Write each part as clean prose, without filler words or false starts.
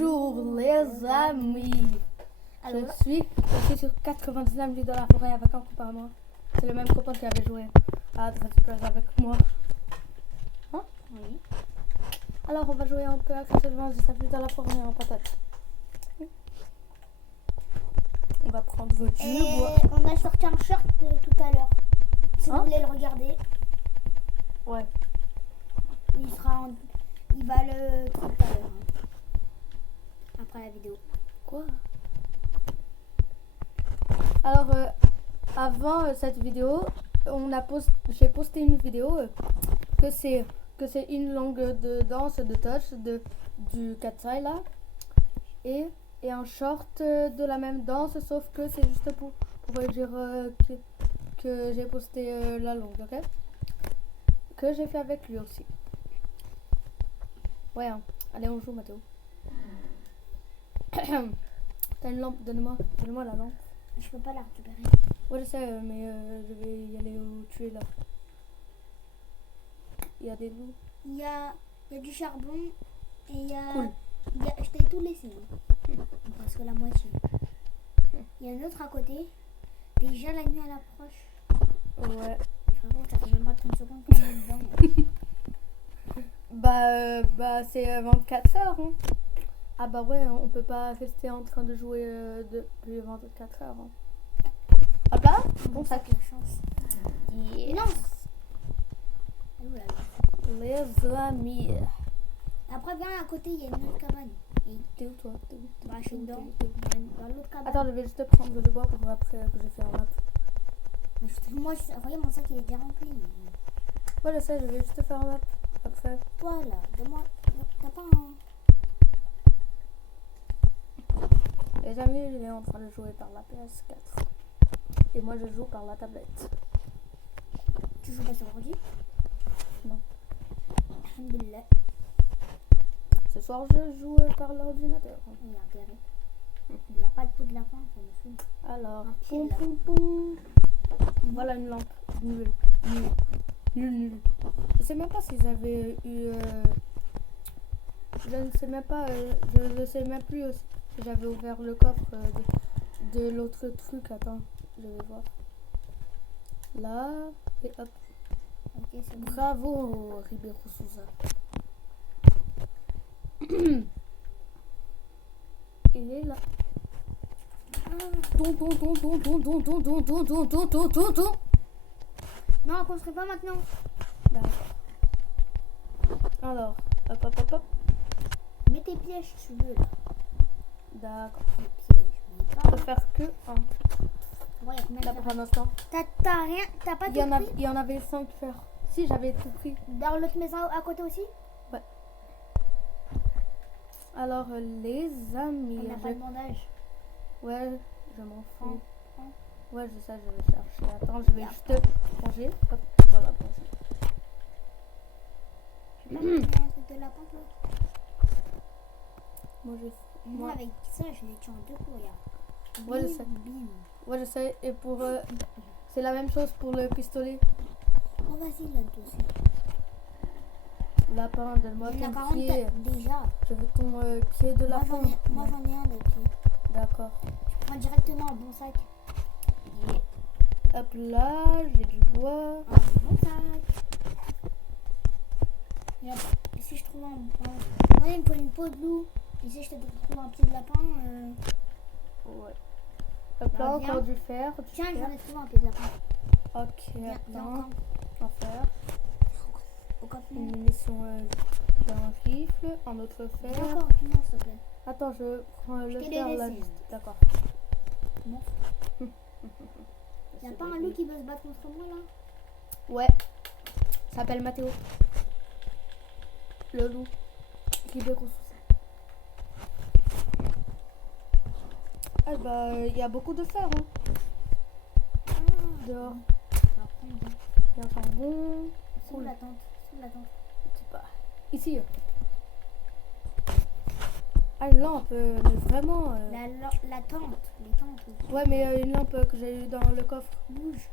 Bonjour les amis. Alors, Je suis sur 99 vues dans la forêt avec un copain à moi. C'est le même copain qui avait joué à Dragon avec moi. Hein? oui. Alors on va jouer un peu agressivement juste vu dans la forêt en patate. On va prendre du bois. On a sorti un short tout à l'heure. Si Hein? vous voulez le regarder, Ouais. il va le tout à l'heure. Après la vidéo. Quoi? Alors avant cette vidéo, j'ai posté une vidéo que c'est une langue de danse de touch du Katsai là et un short de la même danse, sauf que c'est juste pour dire que j'ai posté la langue, ok? Que j'ai fait avec lui aussi. Ouais, hein. Allez, on joue, Mathéo. T'as une lampe, donne-moi la lampe. Je peux pas la récupérer. Ouais, je sais, mais je vais y aller où tu es là. Il y a des loups. Il y a du charbon et il y a. Cool. Je t'ai tout laissé. Presque la moitié. Il y a un autre à côté. Déjà la nuit à l'approche. Ouais. Frérot, ça fait même pas 30 secondes qu'on est dedans. Bah c'est 24 heures. Hein. Ah bah ouais, on peut pas rester en train de jouer depuis 24 heures. Hein. Hop là, bon sac. La chance. Yes. Non. Oh là là. Les amis. Après, viens à côté, il y a une autre cabane. Et T'es où toi? bah, je suis dedans. Dans l'autre cabane. Attends, je vais juste prendre du bois pour après que j'ai fait un map. Mais regarde mon sac, il est déjà rempli. Ouais, je sais, je vais juste faire un map après. Voilà, donne-moi. T'as pas un. Les amis, il est en train de jouer par la PS4. Et moi, je joue par la tablette. Tu joues pas sur ordi? Non. Alhamdulillah. Ce soir, je joue par l'ordinateur. Il a intérêt. Il a pas de peau de lapin, ça me saoule. Alors, Un pied poum de poum poum. Voilà une lampe. Nulle. Je sais même pas s'ils avaient eu. Je ne sais même pas. Je ne sais même plus si j'avais ouvert le coffre de l'autre truc. Attends, je vais voir. Là, et hop. Ok, c'est bon. Bravo, Ribeiro Souza. Il est là. Non, on construit pas maintenant. D'accord. Alors, hop, hop, hop, hop. Mets tes pièges si tu veux là. D'accord. Les pièges, mais On pas. peut faire que un. Ouais, y a combien de Là, fer? pour un instant. T'as rien, t'as pas tout pris? Il y en avait 5 fers. Si, j'avais tout pris. Dans l'autre maison à côté aussi? Ouais. Alors, les amis. On n'a pas de bandage. Ouais, je m'en fous. Prends. Ouais, je sais, je vais chercher. Attends, je vais juste manger. Hop, voilà, manger. Je sais pas, il y a un truc de lapin toi. Moi, Moi avec ça, je l'ai tué en 2 coups, regarde. Ouais, je Bim, sais. bim. Ouais, je sais. Et pour. C'est la même chose pour le pistolet. Oh, vas-y, là, toi aussi. Lapin, donne-moi Il y en a ton 40 pied. déjà. Je veux ton pied de lapin. Moi, j'en ai un de pied. D'accord. Je prends directement un bon sac. Hop là, j'ai du bois. Un bon sac. Et après, si je trouve ouais, il me faut une peau de loup. Et si je te trouve un pied de lapin, Ouais. Hop là, Bah, encore viens. du fer. tiens, j'en ai trouvé un pied de lapin. Ok, Viens attends. encore. Un fer. Au coffre. Une munition d'un rifle. Un autre fer. Viens encore, tu m'en s'il te plaît. Attends, je prends le t'ai fer là laissé. juste. D'accord. Bon. Y'a pas un loup qui veut se battre contre moi là? Ouais. Ça s'appelle Mathéo. Le loup. Ribeiro Souza. Ah bah, il y a beaucoup de fer, hein. Dehors. On va prendre. Il y a un charbon. C'est où la tente? C'est où la tente? Je sais pas. Ici. Ah, une lampe, mais vraiment. La tente. Les tentes. Oui. Ouais, mais une lampe que j'ai eu dans le coffre. Bouge.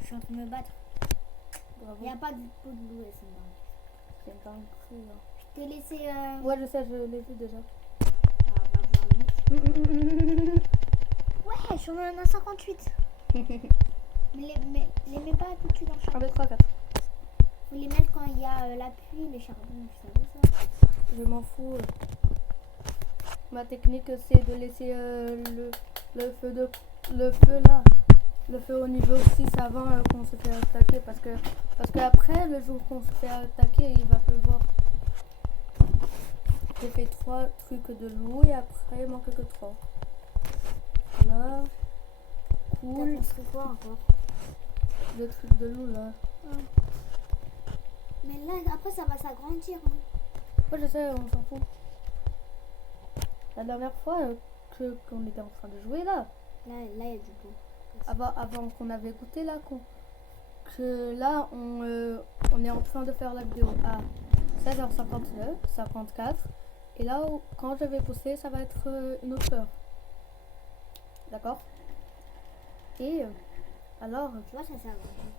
Je suis en train de me battre. Bravo. Y'a pas de peau de loup, c'est marrant. C'est un cru, hein. t'es laissé. Ouais, je sais, je l'ai vu déjà. Ah, va voir le mec. Ouais, j'en ai un à 58. Mais les mets pas tout de suite dans le 1, charbon. 2, 3, 4. Faut les mettre quand il y a la pluie, les charbons, vous savez ça. Je m'en fous. Ma technique, c'est de laisser le feu là. Le feu au niveau 6 avant qu'on se fait attaquer. Parce que après, le jour qu'on se fait attaquer, il va pleuvoir. J'ai fait 3 trucs de loup et après, il manque que 3. Voilà. T'as Cool. construit quoi encore? Le truc de loup là. Mais là, après, ça va s'agrandir. Hein. Ouais, je sais, on s'en fout. La dernière fois qu'on était en train de jouer là, Là, il y a du beau. avant qu'on avait goûté là, que là on est en train de faire la vidéo à 16h59, 54. Et là, quand je vais poster, ça va être une autre heure. D'accord? Et alors, Tu vois, ça s'agrandit.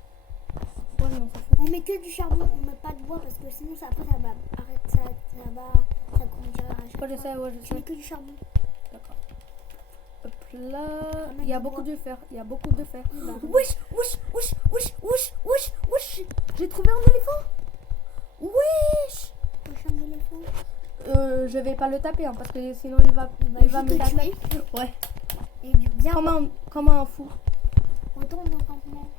ouais, mais on s'en fout. On met que du charbon, on met pas de bois parce que sinon, ça, après, ça va arrêter, ça va s'agrandir à chaque Ouais, je fois. sais, ouais, je Tu sais. mets que du charbon. D'accord. Hop là, mettre il y a du beaucoup bois. de fer, il y a beaucoup de fer. bah, Wesh, wesh, wesh, wesh, wesh, wesh, wesh. J'ai trouvé un éléphant. Wesh. Prochain éléphant. Je vais pas le taper hein, parce que sinon il va juste me te taper. tuer. Ouais. Et du bien, Comment un fou. retourne au campement.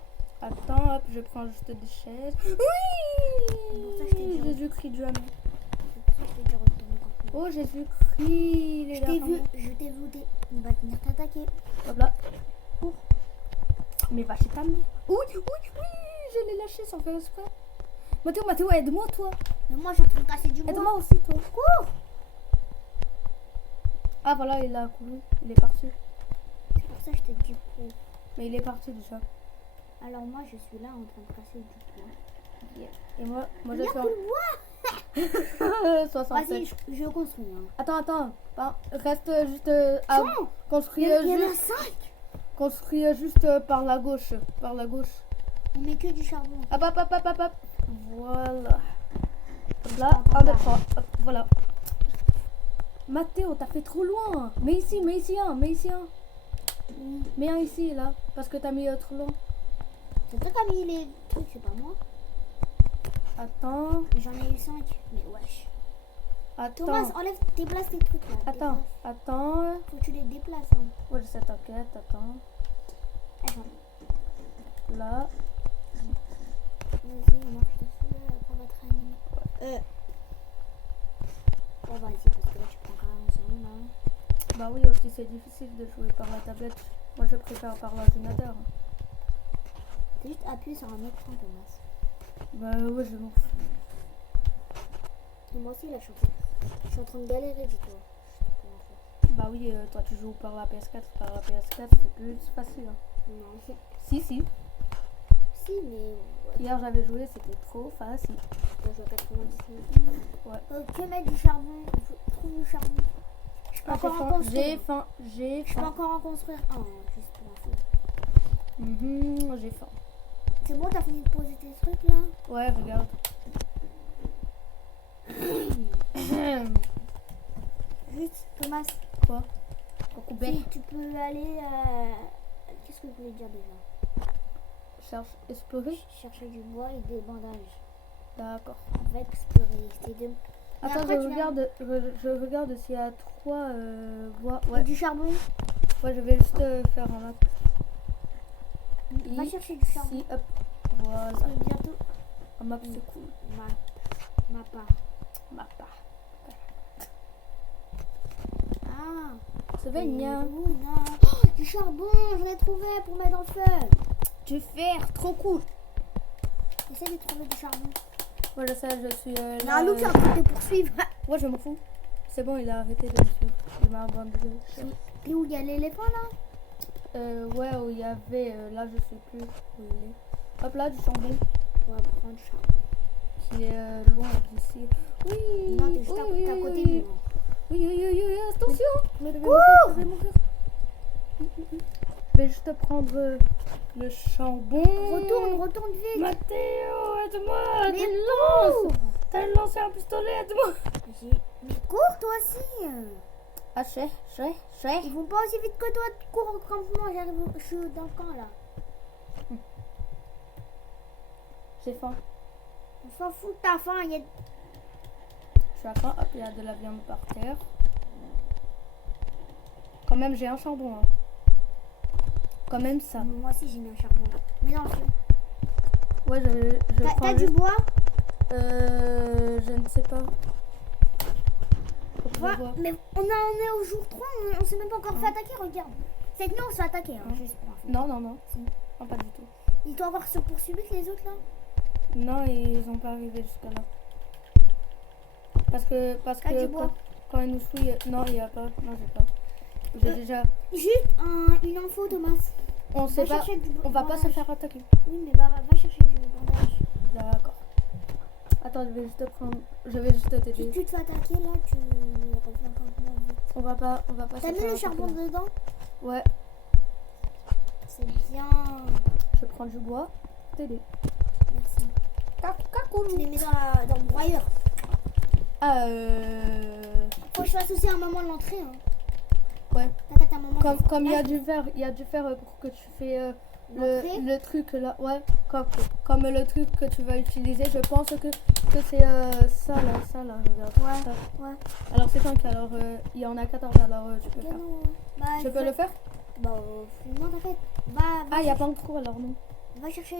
Attends, hop, je prends juste des chaises. Pour ça, je t'ai Oui. dit. Jésus-Christ jamais. C'est pour ça que je t'ai dit retourne au campement. Oh Jésus-Christ, les Je t'ai gars. vu, il va venir t'attaquer. Hop là. Oh. Mais va chez ta mère. Oui, oui, oui, je l'ai lâché sans faire exprès. Mathéo, aide-moi toi. Mais moi, je suis en train de casser du bois. Aide-moi aussi toi. Cours. Ah voilà, il a couru, il est parti. C'est pour ça que je t'ai dit cours. Mais il est parti déjà. Alors moi, je suis là en train de casser du bois. Et moi Il je y a suis tout le bois. 67. Vas-y, je construis. Hein. Attends, reste juste à Non, construire il y en a juste, 5. construire juste par la gauche, On met que du charbon. Hop. Voilà. Hop là, Attends, 1, 2, là. 3. Hop, voilà. Mathéo, t'as fait trop loin. Mets ici un. Mets un ici là, parce que t'as mis trop loin. C'est toi qui as mis les trucs, c'est pas moi. Attends. J'en ai eu 5. Mais wesh. Attends. Thomas, déplace tes trucs là. Attends. Déplace. Faut que tu les déplaces. Hein. Ouais, je sais, t'inquiète, attends. Attends. Là. Vas-y, marche dessus. On va traîner. Oh, vas-y, parce que là, tu prends 40 secondes. Là. Bah oui, aussi c'est difficile de jouer par la tablette. Moi je préfère par l'ordinateur. T'as juste appuyé sur un écran, Thomas. Bah ouais, je m'en fous. Et moi aussi, là, je suis en train de galérer, dis-toi. Bah oui, toi tu joues par la PS4. Par la PS4 c'est plus facile. Hein. Non. Si. Si, mais... Hier j'avais joué, c'était trop facile. Moi, je joue à 99. Ouais. Que mettre du charbon. Il faut trouver du charbon. Je peux encore en construire. J'ai Je peux faim. encore en construire un, juste pour l'info. J'ai faim. C'est bon, t'as fini de poser tes trucs là? Ouais, regarde. Juste, Thomas, Quoi? Coucou si tu peux aller... Qu'est-ce que je voulais dire déjà? Cherche, explorer. Chercher du bois et des bandages. D'accord. On va explorer. C'est de... Mais Attends, après, je regarde s'il y a 3 bois. Et Ouais. du charbon. Ouais, je vais juste faire un map. Va chercher du charbon. Ici, hop. Voilà. Et bientôt... Un map c'est cool. Ma part. Mappa. Ah. C'est bien. Oh, non. Oh, du charbon, je l'ai trouvé pour mettre dans le feu. Tu fais trop cool. Essaye de trouver du charbon. Voilà, ça, je suis. Il y a un loup qui est en train de te poursuivre. Ouais, je m'en fous. C'est bon, il a arrêté de me suivre. Il m'a abandonné. Et où il y a l'éléphant là? Ouais, où il y avait. Là, je sais plus où il est. Hop là, du chambon. On va prendre du charbon. Qui est loin d'ici. Oui. Non, t'es juste à côté de moi. Oui, attention. Mais Je vais cours! mourir. Je vais juste prendre le chambon. Retourne vite! Mathéo, aide-moi. Mais T'es cours! lance. T'as lancé un pistolet, aide-moi. Mais cours toi aussi. Ah, je sais. Ils vont pas aussi vite que toi. Cours comme moi. Je suis dans le camp là. J'ai faim. On s'en fout de ta faim. Je suis à faim. Hop, il y a de la viande par terre. Quand même, j'ai un charbon. Hein. Quand même ça. Moi aussi j'ai mis un charbon. Mais non, Ouais, je prends t'as du bois? Je ne sais pas. Faut que je Ouais, vois. mais on est au jour 3, on s'est même pas encore fait attaquer, regarde. C'est que nous on se fait attaquer, hein, juste pour info. Non. Si. Non, pas du tout. Ils doivent avoir se poursuivi que les autres là? Non, ils ont pas arrivé jusqu'à là. Parce que du bois. quand ils nous fouillent... Non, il y a pas. Non, j'ai pas. J'ai déjà... Juste une info, Thomas. On sait pas... chercher du On va pas se bandage. faire attaquer. Oui, mais va chercher du bandage. D'accord. Attends, je vais juste te prendre... Je vais juste Si t'aider. tu te fais attaquer là, tu reviens quand même vite. On va pas se T'as faire mis le attaquer, charbon là. dedans? Ouais, C'est bien. je prends du bois. T'aider. Merci. Je les mets dans le broyeur. Ah, Faut que je fasse aussi un moment de l'entrée. Hein. ouais. T'inquiète un moment. Comme il y a du fer pour que tu fais L'entrée. le truc là. Ouais, comme le truc que tu vas utiliser. Je pense que c'est ça là, regarde. Ouais, Ça. ouais. Alors c'est 5, alors il y en a 14, alors tu peux Ok, faire. non. Bah, Je peux le faire? Bah, non, t'inquiète. Va Ah, il n'y a pas de trou alors non. va chercher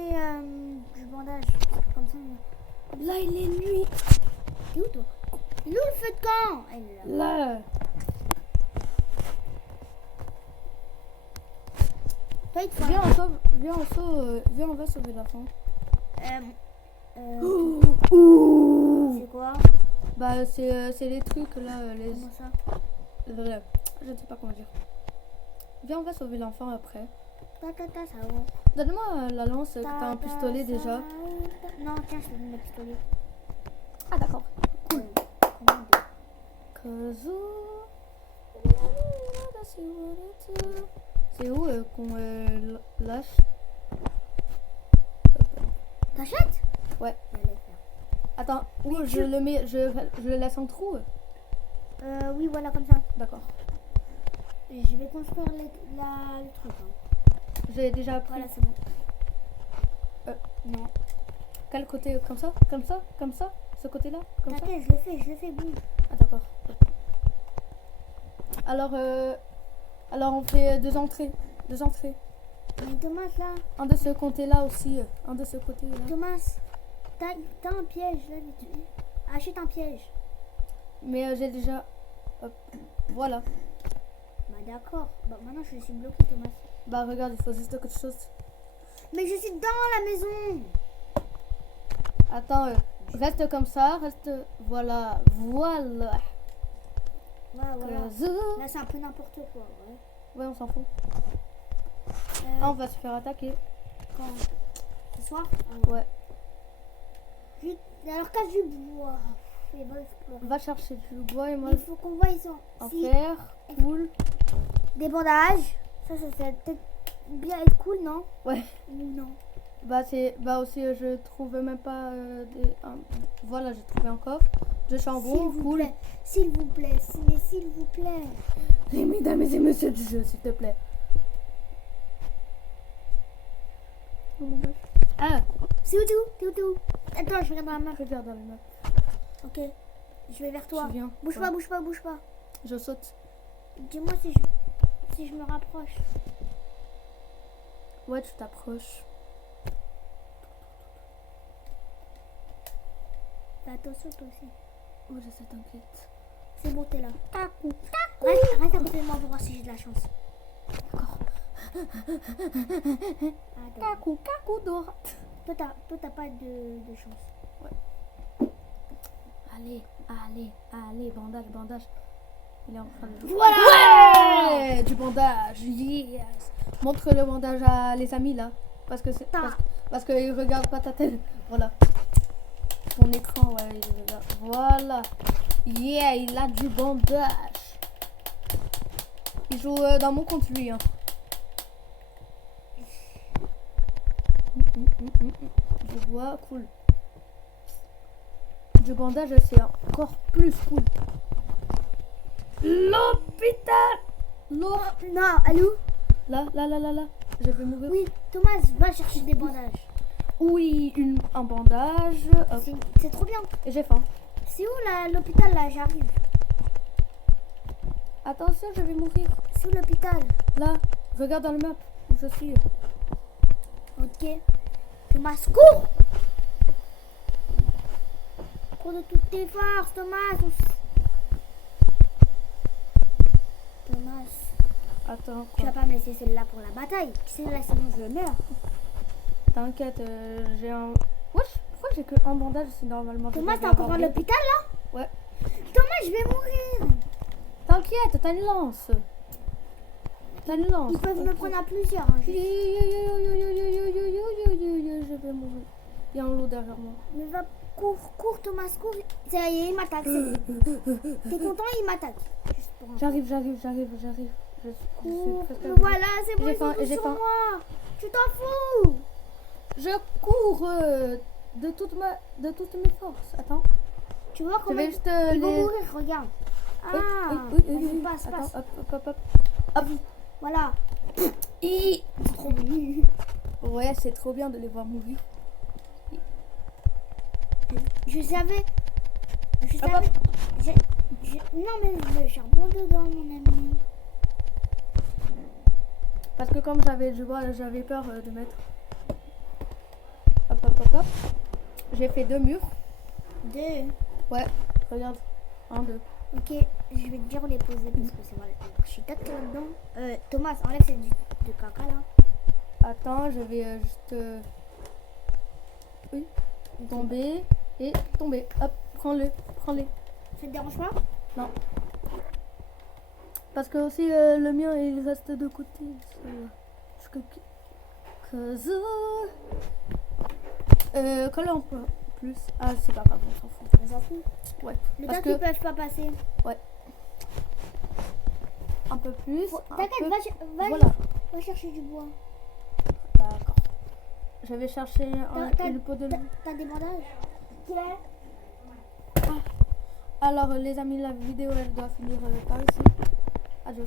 du bandage. Comme ça. Là, il est nuit. T'es où, toi? Il est où le feu de camp? Elle est là. Là. Toi, il te faut Viens, on va sauver la fin. C'est quoi? Bah, c'est les trucs là, Comment ça? je ne sais pas comment dire. Viens, on va sauver l'enfant après. Ça va. Donne-moi la lance, que t'as un pistolet déjà. Non, tiens, je te donne le pistolet. Ah, d'accord. Commande. Kazu. C'est où qu'on lâche? T'achètes? Ouais. J'allais faire. Attends, où je le mets, je le laisse en trou? Oui, voilà, comme ça. D'accord. Je vais construire le truc. Hein. J'ai déjà appris. Voilà, c'est bon. Non. Quel côté? Comme ça? Ce côté-là? Comme ça? T'inquiète, je le fais, bouge. Ah, d'accord. Alors on fait deux entrées. Mais Thomas, là, Un de ce côté-là aussi. Un de ce côté-là. Thomas, t'as un piège, là, achète un piège. Mais j'ai déjà... Hop. Voilà. Bah d'accord, bah maintenant je suis bloqué, Thomas. Bah regarde, il faut juste quelque chose. Mais je suis dans la maison. Attends, reste comme ça, Voilà. Ouais, voilà. Kazu. Là, c'est un peu n'importe quoi, ouais. Ouais, on s'en fout. Ah, on va se faire attaquer. Quand? Ce soir? Ouais. Alors, casse du bois. Et va explorer. Va chercher du bois et moi Il faut qu'on voit, ils sont... en si fer. Cool. des bandages, ça peut-être bien être cool, non? Ouais. Ou non? Bah aussi, je trouve même pas voilà, j'ai trouvé un coffre. De chambon, S'il vous cool. plaît, s'il vous plaît, mais s'il vous plaît. Et mesdames et messieurs du jeu, s'il te plaît. Ah, C'est où tout? Attends, je regarde dans la map. regarde dans les maps. Ok, je vais vers toi. Tu viens. Bouge Ouais. pas, bouge pas. Je saute. Dis-moi si je me rapproche. Ouais, tu t'approches. Fais attention toi aussi. Oh, je sais, t'inquiète. C'est bon, t'es là. Cacou. Reste à côté de moi pour voir si j'ai de la chance. D'accord. Attends. Cacou, Dora. Toi, t'as pas de chance. Allez, bandage. Il est en train de... Voilà! Ouais, du bandage, yes. Montre le bandage à les amis là. Parce que c'est... Parce qu'ils regardent pas ta tête. Voilà. Ton écran, ouais, il regarde. Voilà. Yeah, il a du bandage. Il joue dans mon compte lui, hein. Du bois, cool. du bandage, c'est encore plus cool. L'hôpital. Non, elle est où? Là. Je vais mourir. Oui, Thomas, va chercher des bandages. Oui, un bandage. Hop. C'est trop bien. Et j'ai faim. C'est où l'hôpital là? J'arrive. Attention, je vais mourir. C'est où l'hôpital? Là, regarde dans le map où je suis. Ok. Thomas, cours! Cours de toutes tes forces, Thomas. Thomas, Attends, tu quoi. vas pas me laisser celle-là pour la bataille. Tu sais, là, sinon je meurs. T'inquiète, j'ai un... Wesh, pourquoi j'ai que un bandage si normalement... je Thomas, devrais t'es encore avoir dans deux. l'hôpital là? Ouais. Thomas, je vais mourir. T'inquiète, t'as une lance. T'as une lance. Ils peuvent me Ok. prendre à plusieurs. Hein. Je vais mourir. Il y a un loup derrière moi. Mais va, cours, Thomas, cours. Ça y est, il m'attaque. T'es content, il m'attaque. Juste pour un- J'arrive. Je suis Cours. presque Mais à bout. voilà, c'est bon, J'ai ils sont faim, tous j'ai sur faim. moi. Tu t'en fous. Je cours de toutes mes forces. Attends. Tu vois Je comment vais juste ils vont les... mourir, regarde. Ah, Oui. vas-y, passe. Attends, hop. Voilà. Hi. C'est trop bien. Ouais, c'est trop bien de les voir mourir. Je savais. Hop, hop. Non, mais le charbon dedans, mon ami. Parce que comme j'avais peur de mettre... Hop. J'ai fait 2 murs. 2. Ouais, regarde. 1, 2. Ok, je vais te dire où les poser parce que c'est vrai. Je suis tête là-dedans. Thomas, enlève cette de caca là. Attends, je vais juste... Oui. Tomber. Et tomber. Hop, prends-le. Ça te dérange pas? Non. Parce que aussi le mien il reste de côté. Coller un peu plus. Ah, c'est pas grave, on s'en fout. On s'en fout. Ouais. Le Parce gars que qui peuvent pas passer. un peu plus. un T'inquiète, peu- va Voilà. chercher du bois. D'accord. Je vais chercher une peau de loup. T'as des bandages? Alors les amis, la vidéo elle doit finir par ici. Adios.